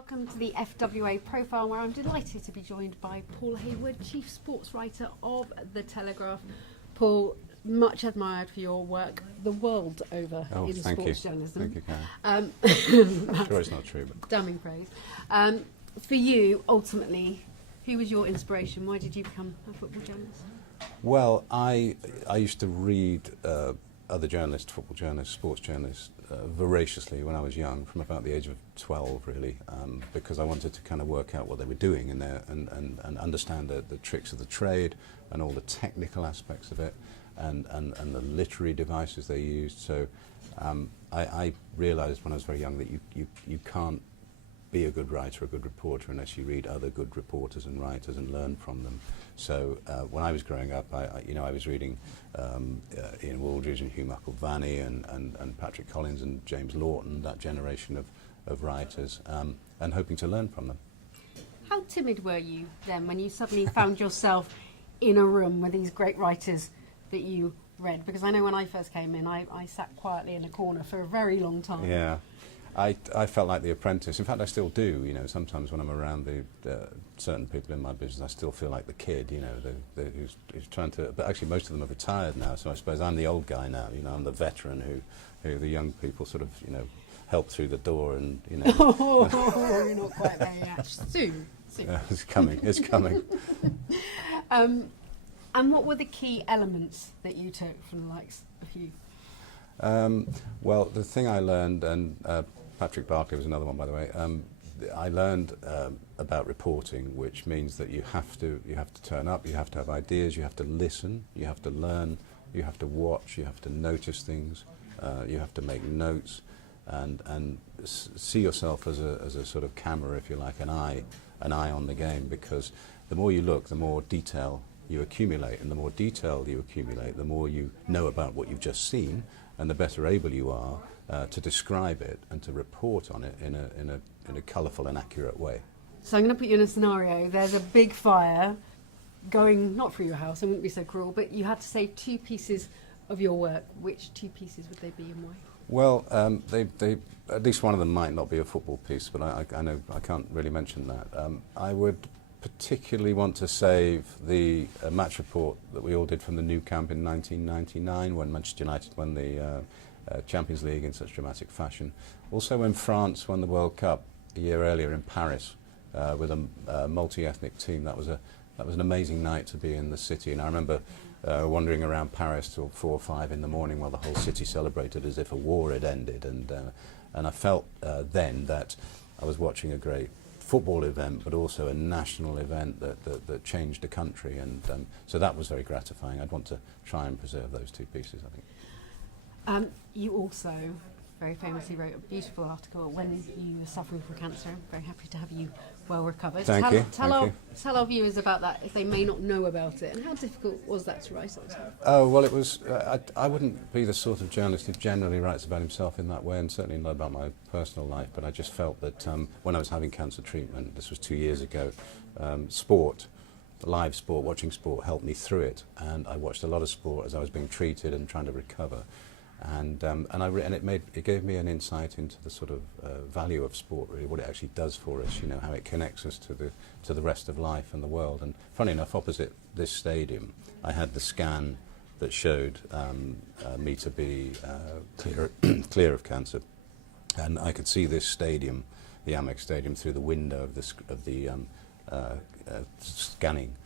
Welcome to the FWA profile, where I'm delighted to be joined by Paul Hayward, Chief Sports Writer of The Telegraph. Paul, much admired for your work the world over in sports journalism. Thank you, Karen. I'm sure it's not true, but damning praise. For you, ultimately, who was your inspiration? Why did you become a football journalist? well, I used to read other journalists, football journalists, sports journalists, voraciously when I was young, from about the age of 12, really, because I wanted to kind of work out what they were doing in there and understand the tricks of the trade and all the technical aspects of it and the literary devices they used. So I realized when I was very young that you can't be a good writer, a good reporter, unless you read other good reporters and writers and learn from them. So when I was growing up, I was reading Ian Wooldridge and Hugh McIlvanney and Patrick Collins and James Lawton, that generation of writers, and hoping to learn from them. How timid were you then when you suddenly found yourself in a room with these great writers that you read? Because I know when I first came in, I sat quietly in a corner for a very long time. Yeah. I felt like the apprentice. In fact, I still do. You know, sometimes when I'm around the certain people in my business, I still feel like the kid. You know, who's trying to. But actually, most of them are retired now. So I suppose I'm the old guy now. You know, I'm the veteran who the young people sort of help through the door and Oh, you're not quite there yet. Soon. Yeah, it's coming. It's coming. And what were the key elements that you took from the likes of you? Well, the thing I learned, and Patrick Barkley was another one, by the way. I learned about reporting, which means that you have to turn up, you have to have ideas, you have to listen, you have to learn, you have to watch, you have to notice things, you have to make notes, and see yourself as a sort of camera, if you like, an eye on the game. Because the more you look, the more detail you accumulate, and the more detail you accumulate, the more you know about what you've just seen, and the better able you are to describe it and to report on it in a colourful and accurate way. So I'm going to put you in a scenario. There's a big fire going, not through your house, I wouldn't be so cruel, but you had to save two pieces of your work. Which two pieces would they be and why? Well, they at least one of them might not be a football piece, but I know I can't really mention that. I would particularly want to save the match report that we all did from the Nou Camp in 1999, when Manchester United won the Champions League in such dramatic fashion. Also when France won the World Cup a year earlier in Paris with a multi-ethnic team. That was an amazing night to be in the city, and I remember wandering around Paris till 4 or 5 in the morning while the whole city celebrated as if a war had ended, and I felt then that I was watching a great football event, but also a national event that changed a country, and so that was very gratifying. I'd want to try and preserve those two pieces, I think. You also very famously wrote a beautiful article when you were suffering from cancer. I'm very happy to have you well recovered. Thank you. Tell our viewers about that if they may not know about it, and how difficult was that to write it? Oh, well, it was. I wouldn't be the sort of journalist who generally writes about himself in that way, and certainly not about my personal life, but I just felt that when I was having cancer treatment, this was 2 years ago, sport, live sport, watching sport helped me through it, and I watched a lot of sport as I was being treated and trying to recover. And it gave me an insight into the sort of value of sport, really, what it actually does for us, how it connects us to the rest of life and the world. And funny enough, opposite this stadium, I had the scan that showed me to be clear of cancer, and I could see this stadium, the Amex Stadium, through the window of the scanning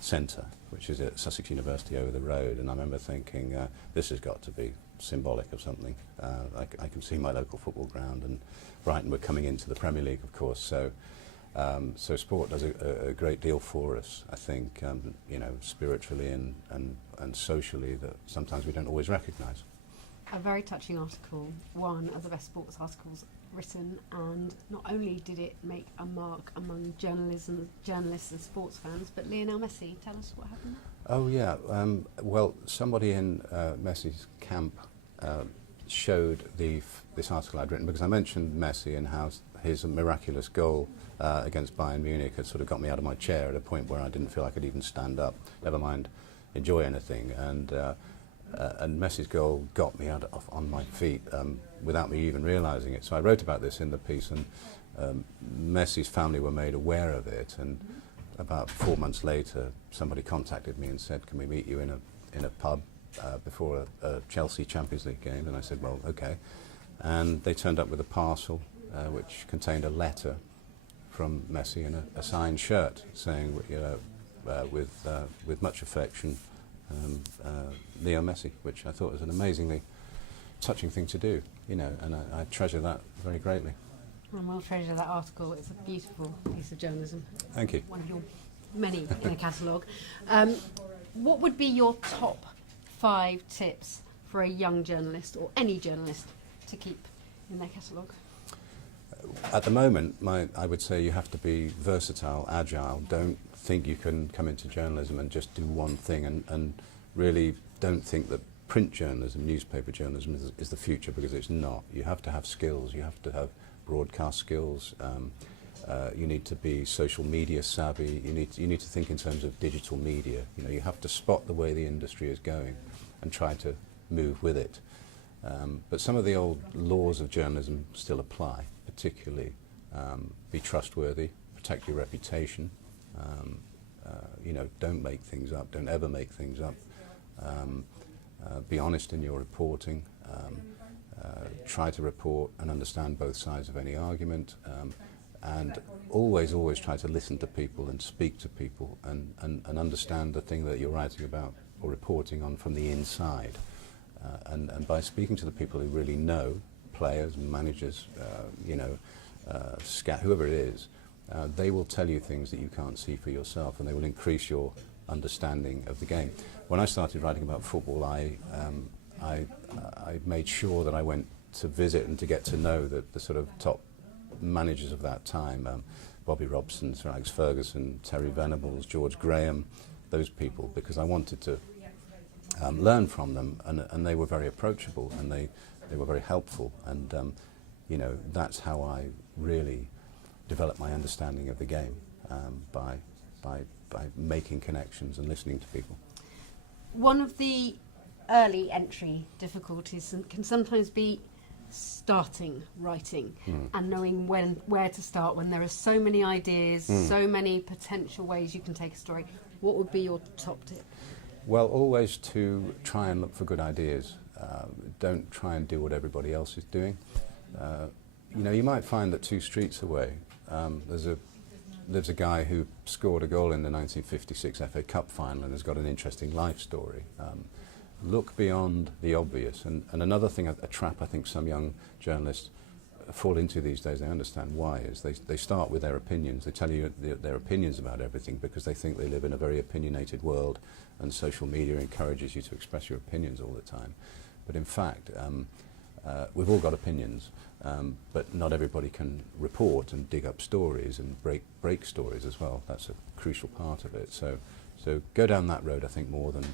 centre, which is at Sussex University over the road. And I remember thinking, this has got to be symbolic of something. I can see my local football ground, and Brighton were coming into the Premier League, of course, so sport does a great deal for us, I think, spiritually and socially, that sometimes we don't always recognise. A very touching article, one of the best sports articles written, and not only did it make a mark among journalists and sports fans, but Lionel Messi. Tell us what happened there. Oh yeah, well, somebody in Messi's camp showed this article I'd written, because I mentioned Messi and how his miraculous goal against Bayern Munich had sort of got me out of my chair at a point where I didn't feel I could even stand up, never mind enjoy anything, and Messi's goal got me on my feet without me even realising it. So I wrote about this in the piece, and Messi's family were made aware of it, and about 4 months later, somebody contacted me and said, "Can we meet you in a pub before a Chelsea Champions League game?" And I said, "Well, okay." And they turned up with a parcel which contained a letter from Messi and a signed shirt saying, with much affection, Leo Messi, which I thought was an amazingly touching thing to do, and I treasure that very greatly. And we'll treasure that article. It's a beautiful piece of journalism. Thank you. One of your many in a catalogue. What would be your top 5 tips for a young journalist or any journalist to keep in their catalogue? At the moment, I would say you have to be versatile, agile. Don't think you can come into journalism and just do one thing, and really don't think that print journalism, newspaper journalism is the future, because it's not. You have to have skills. You have to have broadcast skills. You need to be social media savvy. You need to think in terms of digital media. You have to spot the way the industry is going and try to move with it. But some of the old laws of journalism still apply, particularly be trustworthy, protect your reputation, don't make things up, don't ever make things up, be honest in your reporting, try to report and understand both sides of any argument, and always try to listen to people and speak to people and understand the thing that you're writing about or reporting on from the inside. And by speaking to the people who really know, players, managers, scout, whoever it is, they will tell you things that you can't see for yourself, and they will increase your understanding of the game. When I started writing about football, I made sure that I went to visit and to get to know the sort of top managers of that time, Bobby Robson, Sir Alex Ferguson, Terry Venables, George Graham, those people, because I wanted to learn from them, and they were very approachable, and they were very helpful, and that's how I really developed my understanding of the game, by making connections and listening to people. One of the early entry difficulties can sometimes be starting writing and knowing where to start when there are so many ideas, so many potential ways you can take a story. What would be your top tip? Well, always to try and look for good ideas. Don't try and do what everybody else is doing. You might find that 2 streets away, there's a guy who scored a goal in the 1956 FA Cup final and has got an interesting life story. Look beyond the obvious. And another thing, a trap I think some young journalists fall into these days, they understand why, is they start with their opinions. They tell you their opinions about everything because they think they live in a very opinionated world, and social media encourages you to express your opinions all the time. But in fact, we've all got opinions, but not everybody can report and dig up stories and break stories as well. That's a crucial part of it. So go down that road, I think, more than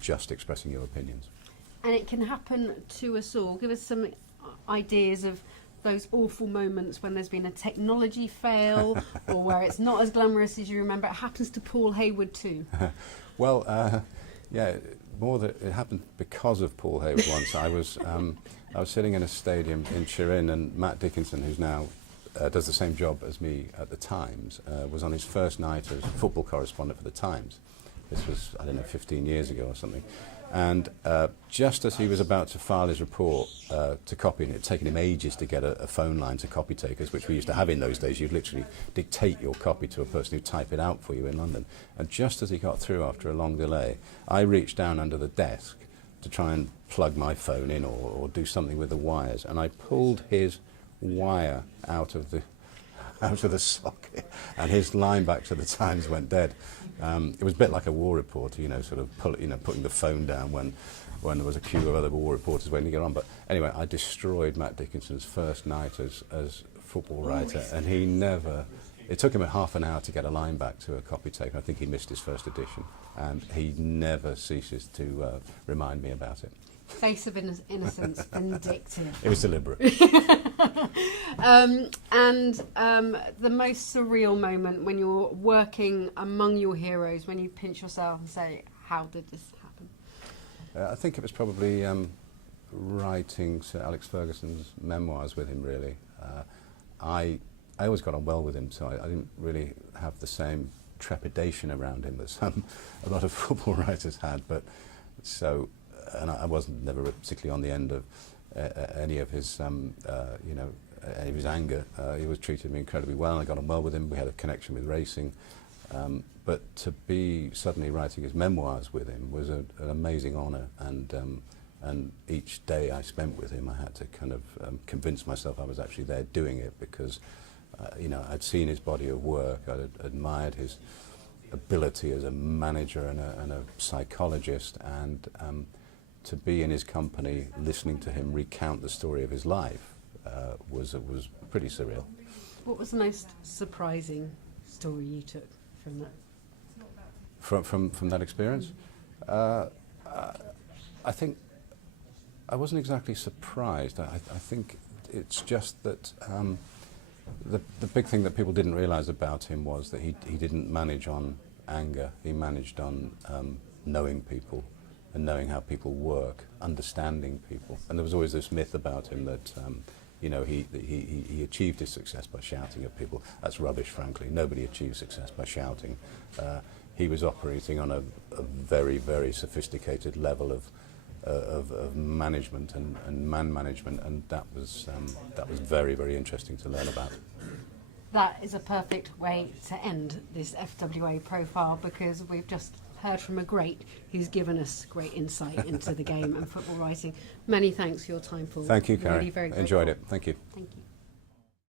just expressing your opinions. And it can happen to us all. Give us some ideas of those awful moments when there's been a technology fail or where it's not as glamorous as you remember. It happens to Paul Hayward too. Well, it happened because of Paul Hayward once. I was sitting in a stadium in Turin, and Matt Dickinson, who's now does the same job as me at the Times, was on his first night as football correspondent for the Times. This was, 15 years ago or something. And just as he was about to file his report to copy, and it had taken him ages to get a phone line to copy takers, which we used to have in those days. You'd literally dictate your copy to a person who'd type it out for you in London. And just as he got through after a long delay, I reached down under the desk to try and plug my phone in or do something with the wires, and I pulled his wire out of the socket, and his line back to the Times went dead. It was a bit like a war reporter, putting the phone down when there was a queue of other war reporters waiting to get on. But anyway, I destroyed Matt Dickinson's first night as football writer, and he never. It took him half an hour to get a line back to a copy taker. I think he missed his first edition, and he never ceases to remind me about it. Face of innocence, vindictive. It was deliberate. The most surreal moment when you're working among your heroes, when you pinch yourself and say, how did this happen? I think it was probably writing Sir Alex Ferguson's memoirs with him, really. I always got on well with him, so I didn't really have the same trepidation around him that a lot of football writers had. But so, and I wasn't never particularly on the end of any of his, you know, any of his anger. He was treated me incredibly well, and I got on well with him. We had a connection with racing. But to be suddenly writing his memoirs with him was an amazing honour, and each day I spent with him, I had to kind of convince myself I was actually there doing it, because you know, I'd seen his body of work, I'd admired his ability as a manager and a psychologist, and to be in his company, listening to him recount the story of his life was pretty surreal. What was the most surprising story you took from that? From that experience? I think I wasn't exactly surprised. I think it's just that the big thing that people didn't realise about him was that he didn't manage on anger. He managed on knowing people and knowing how people work, understanding people. And there was always this myth about him that you know, he achieved his success by shouting at people. That's rubbish, frankly. Nobody achieves success by shouting. He was operating on a very, very sophisticated level of management and man management, and that was very, very interesting to learn about. That is a perfect way to end this FWA profile, because we've just heard from a great who's given us great insight into the game and football writing. Many thanks for your time, Paul. Thank you, Carrie. Really very enjoyed grateful. it. Thank you. Thank you.